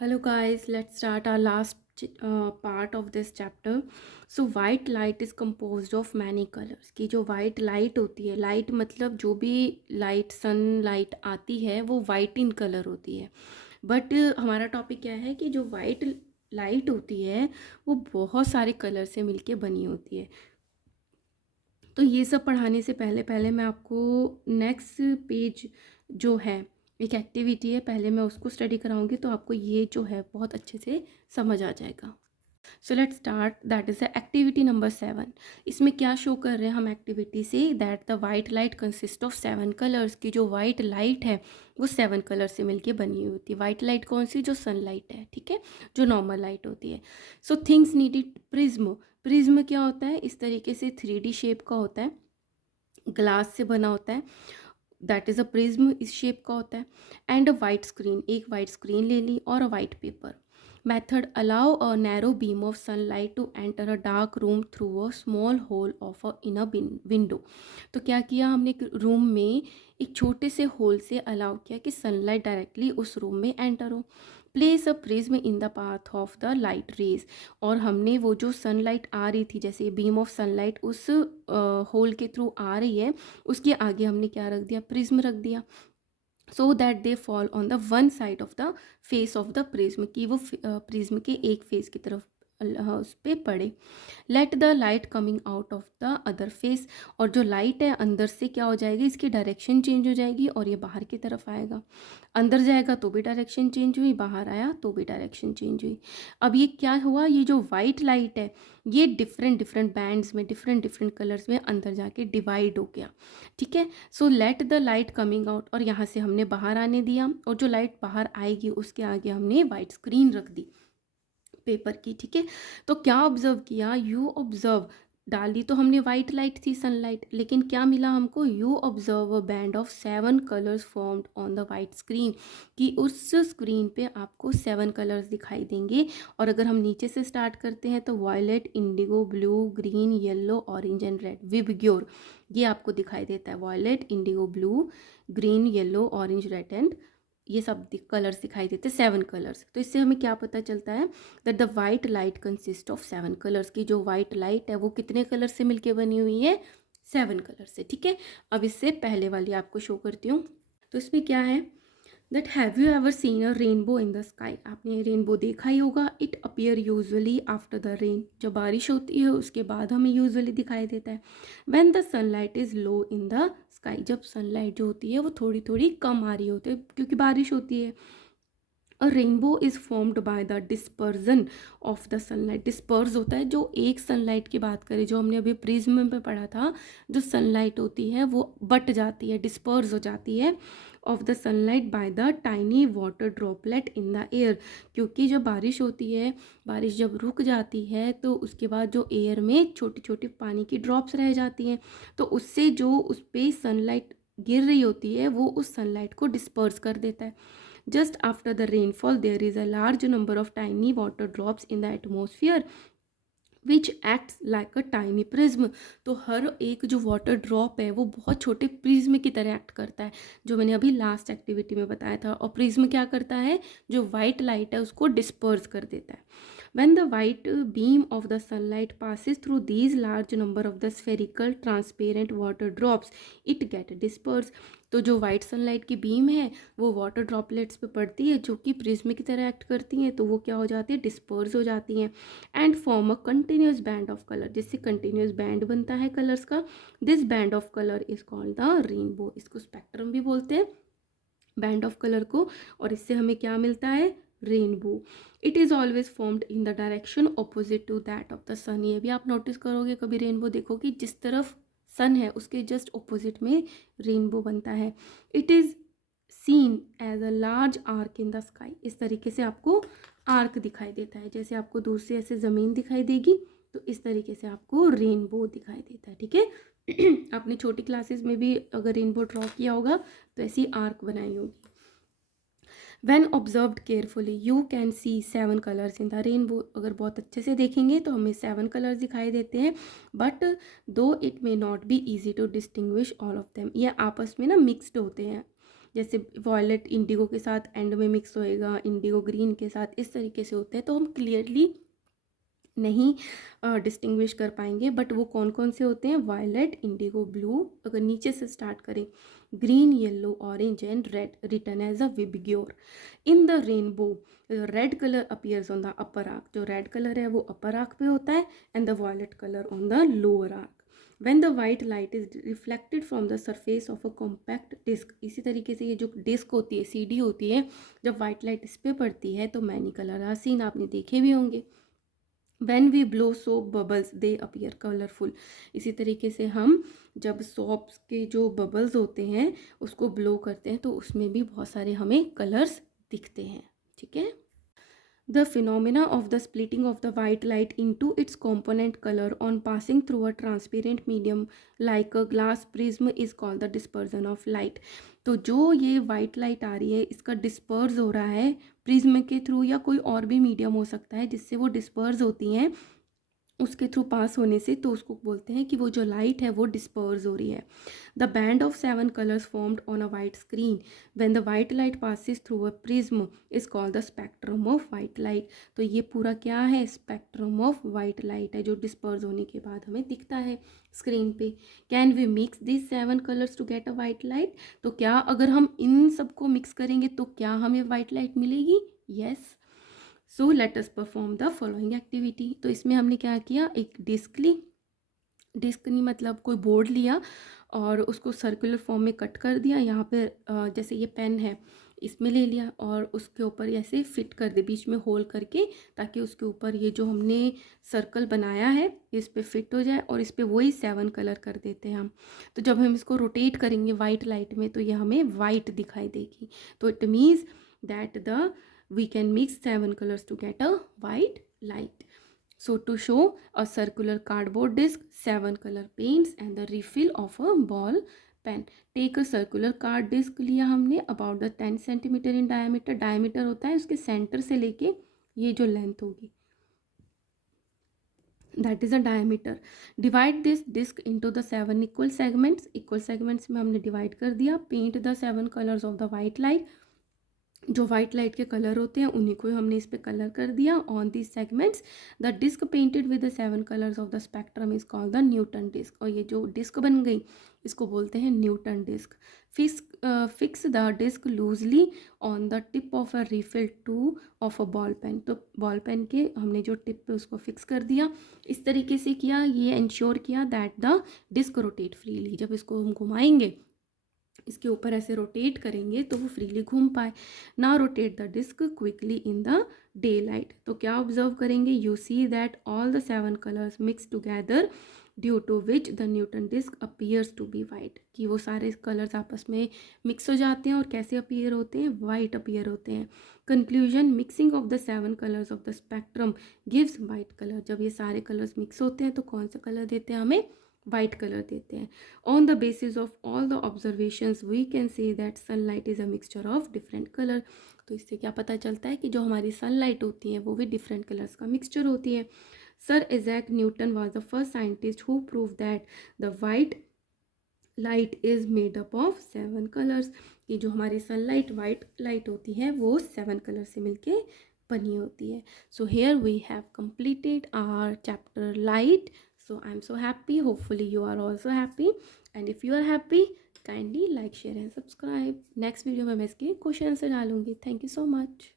Hello guys, let's start our last part of this chapter. So white light is composed of many colors. कि जो white light होती है, light मतलब जो भी light sun light आती है वो white in color होती है. But हमारा टॉपिक क्या है कि जो white light होती है वो बहुत सारे कलर से मिलके बनी होती है. तो ये सब पढ़ाने से पहले पहले मैं आपको नेक्स्ट पेज जो है एक एक्टिविटी है, पहले मैं उसको स्टडी कराऊंगी तो आपको ये जो है बहुत अच्छे से समझ आ जाएगा. So let's start. That is the activity number 7. इसमें क्या शो कर रहे हैं हम एक्टिविटी से? That the white light consist of 7 colours. की जो वाइट लाइट है वो 7 कलर से मिलके बनी हुई होती है. वाइट लाइट कौन सी? जो सनलाइट है, ठीक है, जो नॉर्मल लाइट होती है. So things needed. Prism. Prism क्या होता है? इस तरीके से 3D शेप का होता है, ग्लास से बना होता है. दैट इज़ अ प्रिज्म, इस शेप का होता है. And a white screen. एक वाइट स्क्रीन ले ली और a white paper. Method allow a narrow beam of sunlight to enter a dark room through a small hole of a in a window. तो क्या किया हमने? रूम में एक छोटे से होल से अलाउ किया कि सनलाइट डायरेक्टली उस रूम में एंटर हो. Place a prism in the path of the light rays. और हमने वो जो सनलाइट आ रही थी, जैसे बीम ऑफ सनलाइट उस होल के थ्रू आ रही है, उसके आगे हमने क्या रख दिया? प्रिज्म रख दिया. So that they fall on the one side of the face of the prism, की वो प्रिज्म के एक फेस की तरफ उस पर पड़े. Let the light coming out of the other face. और जो लाइट है अंदर से क्या हो जाएगी? इसकी डायरेक्शन चेंज हो जाएगी और ये बाहर की तरफ आएगा. अंदर जाएगा तो भी डायरेक्शन चेंज हुई, बाहर आया तो भी डायरेक्शन चेंज हुई. अब ये क्या हुआ? ये जो वाइट लाइट है ये डिफरेंट डिफरेंट बैंड्स में, डिफरेंट डिफरेंट कलर्स में अंदर जाके डिवाइड हो गया. ठीक है. So let the light coming out. और यहाँ से हमने बाहर आने दिया और जो लाइट बाहर आएगी उसके आगे हमने वाइट स्क्रीन रख दी पेपर की. ठीक है. तो क्या ऑब्जर्व किया? You observe. डाली तो हमने वाइट लाइट थी, सनलाइट, लेकिन क्या मिला हमको? You observe a band of 7 colours formed on the white screen. कि उस स्क्रीन पे आपको 7 कलर्स दिखाई देंगे. और अगर हम नीचे से स्टार्ट करते हैं तो violet, indigo, blue, green, yellow, orange and red. VIBGYOR ये आपको दिखाई देता है. Violet, indigo, blue, green, yellow, orange, red and ये सब कलर्स दिखाई देते हैं, 7 कलर्स. तो इससे हमें क्या पता चलता है? That the white light consist of 7 colours. की जो वाइट लाइट है वो कितने कलर से मिलके बनी हुई है? 7 कलर से. ठीक है. अब इससे पहले वाली आपको शो करती हूँ. तो इसमें क्या है? That have you ever seen a rainbow in the sky. आपने रेनबो देखा ही होगा. It appear usually after the rain. जब बारिश होती है उसके बाद हमें यूजुअली दिखाई देता है. When the sunlight is low in the sky. जब सनलाइट जो होती है वो थोड़ी थोड़ी कम आ रही होती है क्योंकि बारिश होती है. अ rainbow is formed by the dispersion of the sunlight. Disperse होता है जो एक सनलाइट की बात करें, जो हमने अभी प्रिज्म में पढ़ा था, जो सनलाइट होती है वो बट जाती है, डिस्पर्स हो जाती है of the sunlight by the tiny water droplet in the air. क्योंकि जब बारिश होती है, बारिश जब रुक जाती है तो उसके बाद जो एयर में छोटी छोटी पानी की ड्रॉप्स रह जाती हैं, तो उससे जो उस पर सनलाइट गिर रही होती है वो उस सनलाइट को डिस्पर्स कर देता है. Just after the rainfall, there is a large number of tiny water drops in the atmosphere which acts like a tiny prism. तो हर एक जो वाटर ड्रॉप है वो बहुत छोटे प्रिज्म की तरह एक्ट करता है, जो मैंने अभी लास्ट एक्टिविटी में बताया था. और प्रिज्म क्या करता है? जो वाइट लाइट है उसको डिस्पर्स कर देता है. when the white beam of the sunlight passes through these large number of the spherical transparent water drops, it get dispersed. तो जो वाइट सनलाइट की बीम है वो वाटर ड्रॉपलेट्स पे पड़ती है जो कि प्रिज्म की तरह एक्ट करती हैं, तो वो क्या हो जाती है? डिस्पर्स हो जाती हैं. And form a continuous band of colour. जिससे कंटिन्यूस बैंड बनता है कलर्स का. This band of colour is called the rainbow. इसको स्पेक्ट्रम भी बोलते हैं, बैंड ऑफ कलर को. और इससे हमें क्या मिलता है? Rainbow. It is always formed in the direction opposite to that of the sun. ये भी आप नोटिस करोगे, कभी रेनबो देखो कि जिस तरफ सन है उसके जस्ट ऑपोजिट में रेनबो बनता है. It is seen as a large arc in the sky. इस तरीके से आपको आर्क दिखाई देता है. जैसे आपको दूर से ऐसे ज़मीन दिखाई देगी तो इस तरीके से आपको रेनबो दिखाई देता है. ठीक है. आपने छोटी क्लासेस में भी अगर रेनबो ड्रॉ किया होगा तो ऐसी आर्क बनाई होगी. When observed carefully, you can see 7 colors in the rainbow. अगर बहुत अच्छे से देखेंगे तो हमें 7 कलर्स दिखाई देते हैं. But though it may not be easy to distinguish all of them. ये आपस में ना मिक्सड होते हैं. जैसे वॉयलेट इंडिगो के साथ एंड में मिक्स होएगा, इंडिगो ग्रीन के साथ, इस तरीके से होते हैं, तो हम क्लियरली नहीं डिस्टिंग्विश कर पाएंगे। बट वो कौन कौन से होते हैं, वायलेट, इंडिगो, ब्लू, अगर नीचे से स्टार्ट करें, green, yellow, orange and red, written as a VIBGYOR. In the rainbow red colour appears on the upper arc, जो रेड कलर है वो अपर आर्क पे होता है, and the violet colour on the lower arc. when the white light is reflected from the surface of a compact disc, इसी तरीके से ये जो डिस्क होती है, सीडी होती है, जब वाइट लाइट इस पर पड़ती है तो मैनी कलर आर सीन, आपने देखे भी होंगे। when we blow soap bubbles they appear colorful, इसी तरीके से हम जब सोप्स के जो बबल्स होते हैं उसको ब्लो करते हैं तो उसमें भी बहुत सारे हमें कलर्स दिखते हैं। ठीक है। The phenomena of the splitting of the white light into its component color on passing through a transparent medium like a glass prism is called the dispersion of light। तो जो ये वाइट लाइट आ रही है इसका disperse हो रहा है prism के थ्रू, या कोई और भी मीडियम हो सकता है जिससे वो डिस्पर्स होती हैं, उसके थ्रू पास होने से, तो उसको बोलते हैं कि वो जो लाइट है वो डिस्पर्स हो रही है। The band of 7 colours formed on a white screen when the white light passes through a prism is called the spectrum of white light. तो ये पूरा क्या है, स्पेक्ट्रम ऑफ वाइट लाइट है जो डिस्पर्स होने के बाद हमें दिखता है स्क्रीन पे। Can we mix this 7 colours to get a white light, तो क्या अगर हम इन सबको मिक्स करेंगे तो क्या हमें वाइट लाइट मिलेगी? Yes. So let us perform the following activity. तो इसमें हमने क्या किया, एक डिस्क ली, डिस्क नहीं मतलब कोई बोर्ड लिया और उसको सर्कुलर फॉर्म में कट कर दिया, यहाँ पे जैसे ये पेन है इसमें ले लिया और उसके ऊपर ऐसे फिट कर दे बीच में होल करके, ताकि उसके ऊपर ये जो हमने सर्कल बनाया है इस पे फिट हो जाए, और इस पे वही 7 कलर कर देते हैं हम। तो जब हम इसको रोटेट करेंगे वाइट लाइट में तो ये हमें वाइट दिखाई देगी। तो it means that the we can mix 7 colors to get a white light. So to show a circular cardboard disc, 7 color paints and the refill of a ball pen. Take a circular card disc लिया हमने about the 10 centimeter in diameter, diameter होता है उसके center से लेके ये जो length होगी that is a diameter. Divide this disc into the 7 equal segments, equal segments में हमने divide कर दिया। Paint the 7 colors of the white light, जो वाइट लाइट के कलर होते हैं उन्हीं को हमने इस पे कलर कर दिया on this segments. The disc painted with the 7 colours of the spectrum is called the Newton disc, और ये जो डिस्क बन गई इसको बोलते हैं Newton disc. Fix the disc loosely on the tip of a refill to of a ball pen, तो ball pen के हमने जो टिप पे उसको फिक्स कर दिया। इस तरीके से किया, ये इंश्योर किया that the disc rotate freely, जब इसको हम घुमाएंगे इसके ऊपर ऐसे रोटेट करेंगे तो वो फ्रीली घूम पाए। ना rotate the disc quickly in the daylight, तो क्या ऑब्जर्व करेंगे, you see that all the 7 colours mix together due to which the Newton disc appears to be white, कि वो सारे कलर्स आपस में मिक्स हो जाते हैं और कैसे अपीयर होते हैं, वाइट अपीयर होते हैं। Conclusion, mixing of the 7 colours of the spectrum gives white colour, जब ये सारे कलर्स मिक्स होते हैं तो कौन सा कलर देते हैं, हमें वाइट कलर देते हैं। On the basis of all the observations we can say that sunlight is a mixture of different colour, तो इससे क्या पता चलता है कि जो हमारी सनलाइट होती है वो भी डिफरेंट कलर्स का मिक्सचर होती है। Sir Isaac Newton was the first scientist who prove that the white light is made up of 7 colours, कि जो हमारी सनलाइट वाइट लाइट होती है वो 7 कलर से मिलके बनी होती है। So here we have completed our chapter light. So I'm so happy. Hopefully you are also happy. And if you are happy, kindly like, share and subscribe. Next video में मैं इसके क्वेश्चन आंसर डालूंगी. Thank you so much.